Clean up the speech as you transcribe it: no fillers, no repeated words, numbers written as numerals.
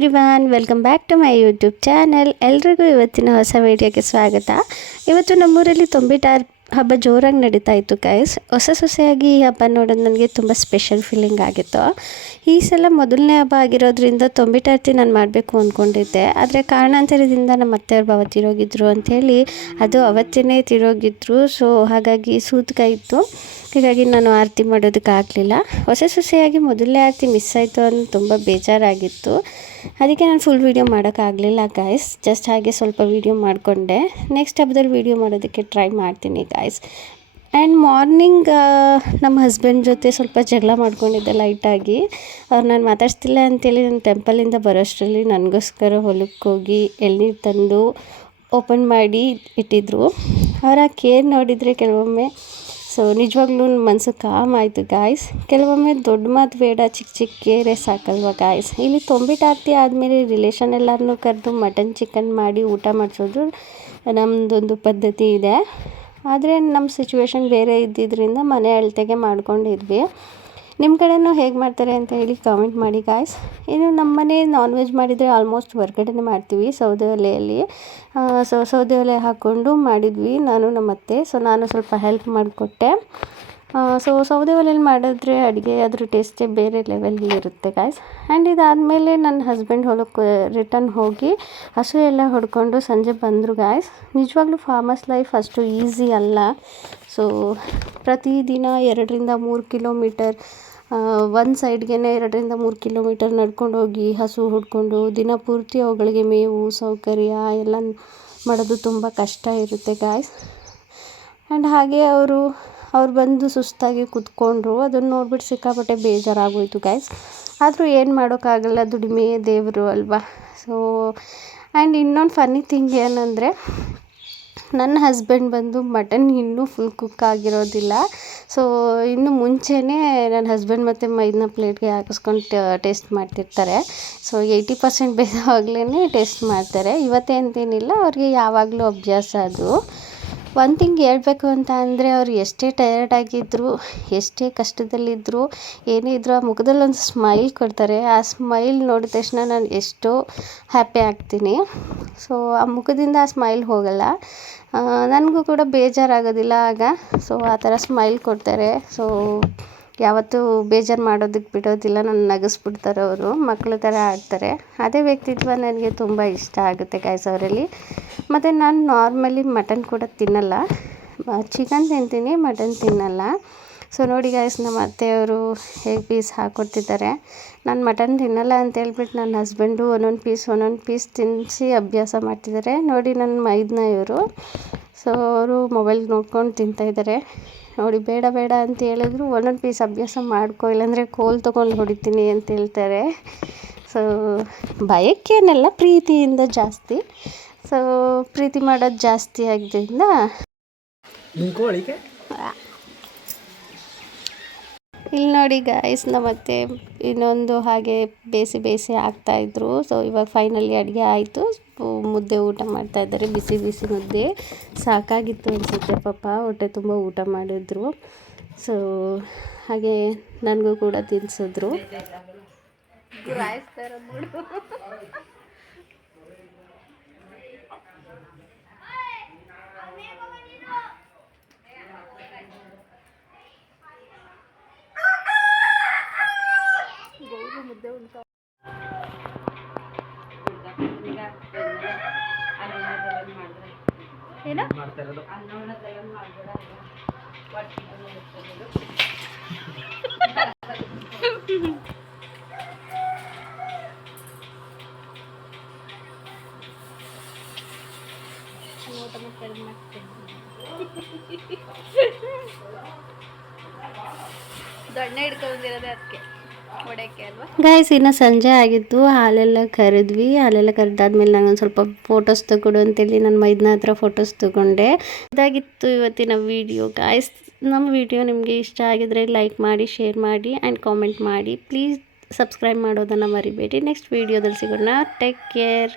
Everyone, welcome back to my YouTube channel. ಎಲ್ರಿಗೂ ಇವತ್ತಿನ ಹೊಸ ವೀಡಿಯೋಗೆ ಸ್ವಾಗತ. ಇವತ್ತು ನಮ್ಮೂರಲ್ಲಿ ತೊಂಬಿಟಾರ್ ಹಬ್ಬ ಜೋರಾಗಿ ನಡೀತಾ ಇತ್ತು ಗೈಸ್. ಹೊಸಯಾಗಿ ಈ ಹಬ್ಬ ನೋಡೋದು ನನಗೆ ತುಂಬ ಸ್ಪೆಷಲ್ ಫೀಲಿಂಗ್ ಆಗಿತ್ತು. ಈ ಸಲ ಮೊದಲನೇ ಹಬ್ಬ ಆಗಿರೋದ್ರಿಂದ ತೊಂಬಿಟಾರ್ತಿ ನಾನು ಮಾಡಬೇಕು ಅಂದ್ಕೊಂಡಿದ್ದೆ. ಆದರೆ ಕಾರಣಾಂತರದಿಂದ ನಮ್ಮ ಅತ್ತೆಯವ್ರ ಭಾವ ತಿರೋಗಿದ್ರು ಅಂಥೇಳಿ ಅದು ಅವತ್ತೇ ತಿರೋಗಿದ್ರು. ಸೊ ಹಾಗಾಗಿ ಸೂತಕ ಇತ್ತು, ಹೀಗಾಗಿ ನಾನು ಆರತಿ ಮಾಡೋದಕ್ಕಾಗಲಿಲ್ಲ. ಹೊಸಯಾಗಿ ಮೊದಲನೇ ಆರತಿ ಮಿಸ್ ಆಯಿತು ಅಂತ ತುಂಬ ಬೇಜಾರಾಗಿತ್ತು. ಅದಕ್ಕೆ ನಾನು ಫುಲ್ ವೀಡಿಯೋ ಮಾಡೋಕ್ಕಾಗಲಿಲ್ಲ ಗಾಯ್ಸ್. ಜಸ್ಟ್ ಹಾಗೆ ಸ್ವಲ್ಪ ವೀಡಿಯೋ ಮಾಡಿಕೊಂಡೆ. ನೆಕ್ಸ್ಟ್ ಹಬ್ಬದಲ್ಲಿ ವೀಡಿಯೋ ಮಾಡೋದಕ್ಕೆ ಟ್ರೈ ಮಾಡ್ತೀನಿ ಗಾಯ್ಸ್. ಆ್ಯಂಡ್ ಮಾರ್ನಿಂಗ್ ನಮ್ಮ ಹಸ್ಬೆಂಡ್ ಜೊತೆ ಸ್ವಲ್ಪ ಜಗಳ ಮಾಡ್ಕೊಂಡಿದ್ದೆ ಲೈಟಾಗಿ. ಅವ್ರು ನಾನು ಮಾತಾಡ್ಸ್ತಿಲ್ಲ ಅಂತೇಳಿ ನನ್ನ ಟೆಂಪಲಿಂದ ಬರೋಷ್ಟರಲ್ಲಿ ನನಗೋಸ್ಕರ ಹೊಲಕ್ಕೆ ಹೋಗಿ ಎಳ್ನೀರು ತಂದು ಓಪನ್ ಮಾಡಿ ಇಟ್ಟಿದ್ರು. ಅವರ ಕೇರ್ ನೋಡಿದರೆ ಕೆಲವೊಮ್ಮೆ ಸೊ ನಿಜವಾಗ್ಲೂ ಮನಸ್ಸು ಕಾಮ್ ಆಯಿತು ಗಾಯ್ಸ್. ಕೆಲವೊಮ್ಮೆ ದೊಡ್ಡ ಮಾತು ಬೇಡ, ಚಿಕ್ಕ ಚಿಕ್ಕ ಕೇರೆ ಸಾಕಲ್ವ ಗಾಯ್ಸ್. ಇಲ್ಲಿ ತೊಂಬಿಟಾರ್ತಿ ಆದಮೇಲೆ ರಿಲೇಷನ್ ಎಲ್ಲರನ್ನೂ ಕರೆದು ಮಟನ್ ಚಿಕನ್ ಮಾಡಿ ಊಟ ಮಾಡಿಸೋದು ನಮ್ಮದೊಂದು ಪದ್ಧತಿ ಇದೆ. ಆದರೆ ನಮ್ಮ ಸಿಚುವೇಶನ್ ಬೇರೆ ಇದ್ದಿದ್ದರಿಂದ ಮನೆ ಅಳತೆಗೆ ಮಾಡ್ಕೊಂಡಿದ್ವಿ. ನಿಮ್ಮ ಕಡೆಯೂ ಹೇಗೆ ಮಾಡ್ತಾರೆ ಅಂತ ಹೇಳಿ ಕಾಮೆಂಟ್ ಮಾಡಿ ಗಾಯ್ಸ್. ಇನ್ನು ನಮ್ಮ ಮನೆ ನಾನ್ ವೆಜ್ ಮಾಡಿದರೆ ಆಲ್ಮೋಸ್ಟ್ ಹೊರಗಡೆನೇ ಮಾಡ್ತೀವಿ, ಸೌದೆ ಒಲೆಯಲ್ಲಿ. ಸೌದೆ ಒಲೆ ಹಾಕ್ಕೊಂಡು ಮಾಡಿದ್ವಿ ನಾನು ನಮ್ಮ ಅತ್ತೆ. ಸೊ ನಾನು ಸ್ವಲ್ಪ ಹೆಲ್ಪ್ ಮಾಡಿಕೊಟ್ಟೆ. ಸೌದೆ ಒಲೆಯಲ್ಲಿ ಮಾಡಿದ್ರೆ ಅಡುಗೆ ಅದ್ರ ಟೇಸ್ಟೇ ಬೇರೆ ಲೆವೆಲ್ ಇರುತ್ತೆ ಗಾಯ್ಸ್. ಆ್ಯಂಡ್ ಇದಾದಮೇಲೆ ನನ್ನ ಹಸ್ಬೆಂಡ್ ಹೊಲಕ್ಕೆ ರಿಟರ್ನ್ ಹೋಗಿ ಹಸು ಎಲ್ಲ ಹೊಡ್ಕೊಂಡು ಸಂಜೆ ಬಂದರು ಗಾಯ್ಸ್. ನಿಜವಾಗ್ಲೂ ಫಾರ್ಮರ್ಸ್ ಲೈಫ್ ಅಷ್ಟು ಈಸಿ ಅಲ್ಲ. ಸೊ ಪ್ರತಿದಿನ 2-3 ಕಿಲೋಮೀಟರ್ ಒಂದು ಸೈಡ್ಗೆ 2-3 ಕಿಲೋಮೀಟರ್ ನಡ್ಕೊಂಡು ಹೋಗಿ ಹಸು ಹೊಡ್ಕೊಂಡು ದಿನ ಪೂರ್ತಿ ಅವುಗಳಿಗೆ ಮೇವು ಸೌಕರ್ಯ ಎಲ್ಲ ಮಾಡೋದು ತುಂಬ ಕಷ್ಟ ಇರುತ್ತೆ ಗಾಯ್ಸ್. ಆ್ಯಂಡ್ ಹಾಗೆ ಅವ್ರು ಬಂದು ಸುಸ್ತಾಗಿ ಕೂತ್ಕೊಂಡ್ರು. ಅದನ್ನು ನೋಡ್ಬಿಟ್ಟು ಸಿಕ್ಕಾಪಟ್ಟೆ ಬೇಜಾರಾಗೋಯ್ತು ಗಾಯ್ಸ್. ಆದರೂ ಏನು ಮಾಡೋಕ್ಕಾಗಲ್ಲ, ದುಡಿಮೆ ದೇವರು ಅಲ್ವಾ. ಸೊ ಆ್ಯಂಡ್ ಇನ್ನೊಂದು ಫನ್ನಿ ಥಿಂಗ್ ಏನಂದರೆ, ನನ್ನ ಹಸ್ಬೆಂಡ್ ಬಂದು ಮಟನ್ ಇನ್ನೂ ಫುಲ್ ಕುಕ್ ಆಗಿರೋದಿಲ್ಲ. ಸೊ ಇನ್ನು ಮುಂಚೆನೇ ನನ್ನ ಹಸ್ಬೆಂಡ್ ಮತ್ತು ಮೈದನ್ನ ಪ್ಲೇಟ್ಗೆ ಹಾಕಿಸ್ಕೊಂಡು ಟೇಸ್ಟ್ ಮಾಡ್ತಿರ್ತಾರೆ. ಸೊ 80% ಬೇಯವಾಗಲೇ ಟೇಸ್ಟ್ ಮಾಡ್ತಾರೆ. ಇವತ್ತೇ ಅಂತೇನಿಲ್ಲ, ಅವ್ರಿಗೆ ಯಾವಾಗಲೂ ಅಭ್ಯಾಸ ಅದು. ಒಂದು ಥಿಂಗ್ ಹೇಳ್ಬೇಕು ಅಂತ ಅಂದರೆ, ಅವ್ರು ಎಷ್ಟೇ ಟಯರ್ಡ್ ಆಗಿದ್ದರು, ಎಷ್ಟೇ ಕಷ್ಟದಲ್ಲಿದ್ದರು, ಏನೇ ಇದ್ದರೂ ಆ ಮುಖದಲ್ಲಿ ಒಂದು ಸ್ಮೈಲ್ ಕೊಡ್ತಾರೆ. ಆ ಸ್ಮೈಲ್ ನೋಡಿದ ತಕ್ಷಣ ನಾನು ಎಷ್ಟೋ ಹ್ಯಾಪಿ ಆಗ್ತೀನಿ. ಸೊ ಆ ಮುಖದಿಂದ ಆ ಸ್ಮೈಲ್ ಹೋಗಲ್ಲ. ನನಗೂ ಕೂಡ ಬೇಜಾರಾಗೋದಿಲ್ಲ ಆಗ. ಸೊ ಆ ಥರ ಸ್ಮೈಲ್ ಕೊಡ್ತಾರೆ. ಸೊ ಯಾವತ್ತೂ ಬೇಜಾರು ಮಾಡೋದಕ್ಕೆ ಬಿಡೋದಿಲ್ಲ, ನನ್ನ ನಗಿಸ್ಬಿಡ್ತಾರೆ ಅವರು, ಮಕ್ಕಳ ಥರ ಆಡ್ತಾರೆ. ಅದೇ ವ್ಯಕ್ತಿತ್ವ ನನಗೆ ತುಂಬ ಇಷ್ಟ ಆಗುತ್ತೆ ಗಾಯ್ಸ್ ಅವರಲ್ಲಿ. ಮತ್ತು ನಾನು ನಾರ್ಮಲಿ ಮಟನ್ ಕೂಡ ತಿನ್ನಲ್ಲ, ಚಿಕನ್ ತಿಂತೀನಿ, ಮಟನ್ ತಿನ್ನಲ್ಲ. ಸೊ ನೋಡಿ ಗಾಯ್ಸ್, ನಮ್ಮ ಅತ್ತೆಯವರು ಹೇಗೆ ಪೀಸ್ ಹಾಕ್ಕೊಡ್ತಿದ್ದಾರೆ. ನಾನು ಮಟನ್ ತಿನ್ನಲ್ಲ ಅಂತ ಹೇಳ್ಬಿಟ್ಟು ನನ್ನ ಹಸ್ಬೆಂಡು ಒಂದೊಂದು ಪೀಸ್ ತಿನ್ನಿಸಿ ಅಭ್ಯಾಸ ಮಾಡ್ತಿದ್ದಾರೆ. ನೋಡಿ ನನ್ನ ಮೈದನ ಇವರು. ಸೊ ಅವರು ಮೊಬೈಲ್ ನೋಡ್ಕೊಂಡು ತಿಂತಾಯಿದ್ದಾರೆ. ನೋಡಿ ಬೇಡ ಅಂತ ಹೇಳಿದ್ರು ಒಂದೊಂದು ಪೀಸ್ ಅಭ್ಯಾಸ ಮಾಡ್ಕೊ, ಇಲ್ಲಾಂದರೆ ಕೋಲ್ ತೊಗೊಂಡು ಹೊಡಿತೀನಿ ಅಂತ ಹೇಳ್ತಾರೆ. ಸೊ ಭಯಕ್ಕೇನೆಲ್ಲ, ಪ್ರೀತಿಯಿಂದ ಜಾಸ್ತಿ. ಸೊ ಪ್ರೀತಿ ಮಾಡೋದು ಜಾಸ್ತಿ ಆಗಿದ್ದರಿಂದ ಇಲ್ಲಿ ನೋಡಿ ಗಾಯ್ಸ್, ನಮ್ಮತ್ತೆ ಇನ್ನೊಂದು ಹಾಗೆ ಬೇಯಿಸಿ ಹಾಕ್ತಾಯಿದ್ರು. ಸೊ ಇವಾಗ ಫೈನಲಿ ಅಡುಗೆ ಆಯಿತು. ಮುದ್ದೆ ಊಟ ಮಾಡ್ತಾಯಿದ್ದಾರೆ, ಬಿಸಿ ಮುದ್ದೆ. ಸಾಕಾಗಿತ್ತು ಅನಿಸುತ್ತೆ ಪಾಪ, ಹೊಟ್ಟೆ ತುಂಬ ಊಟ ಮಾಡಿದ್ರು. ಸೊ ಹಾಗೆ ನನಗೂ ಕೂಡ ತಿನ್ನಿಸಿದ್ರು. ಮುದ್ದೆ ಉಂಟು ಏನು ದೊಣ್ಣೆ ಹಿಡ್ಕೊಂಡಿರೋದೇ ಅದಕ್ಕೆ ಗಾಯ್ಸ್. ಇನ್ನು ಸಂಜೆ ಆಗಿತ್ತು, ಹಾಲೆಲ್ಲ ಕರೆದ್ವಿ. ಹಾಲೆಲ್ಲ ಕರೆದಾದ್ಮೇಲೆ ನಾನೊಂದು ಸ್ವಲ್ಪ ಫೋಟೋಸ್ ತಗೊಡು ಅಂತೇಳಿ ನನ್ನ ಮೈದನ ಹತ್ರ ಫೋಟೋಸ್ ತೊಗೊಂಡೆ. ಇದಾಗಿತ್ತು ಇವತ್ತಿನ ವಿಡಿಯೋ ಗಾಯ್ಸ್. ನಮ್ಮ ವಿಡಿಯೋ ನಿಮಗೆ ಇಷ್ಟ ಆಗಿದ್ರೆ ಲೈಕ್ ಮಾಡಿ, ಶೇರ್ ಮಾಡಿ ಆ್ಯಂಡ್ ಕಾಮೆಂಟ್ ಮಾಡಿ. ಪ್ಲೀಸ್ ಸಬ್ಸ್ಕ್ರೈಬ್ ಮಾಡೋದನ್ನು ಮರಿಬೇಡಿ. ನೆಕ್ಸ್ಟ್ ವಿಡಿಯೋದಲ್ಲಿ ಸಿಗೋಣ. Take care.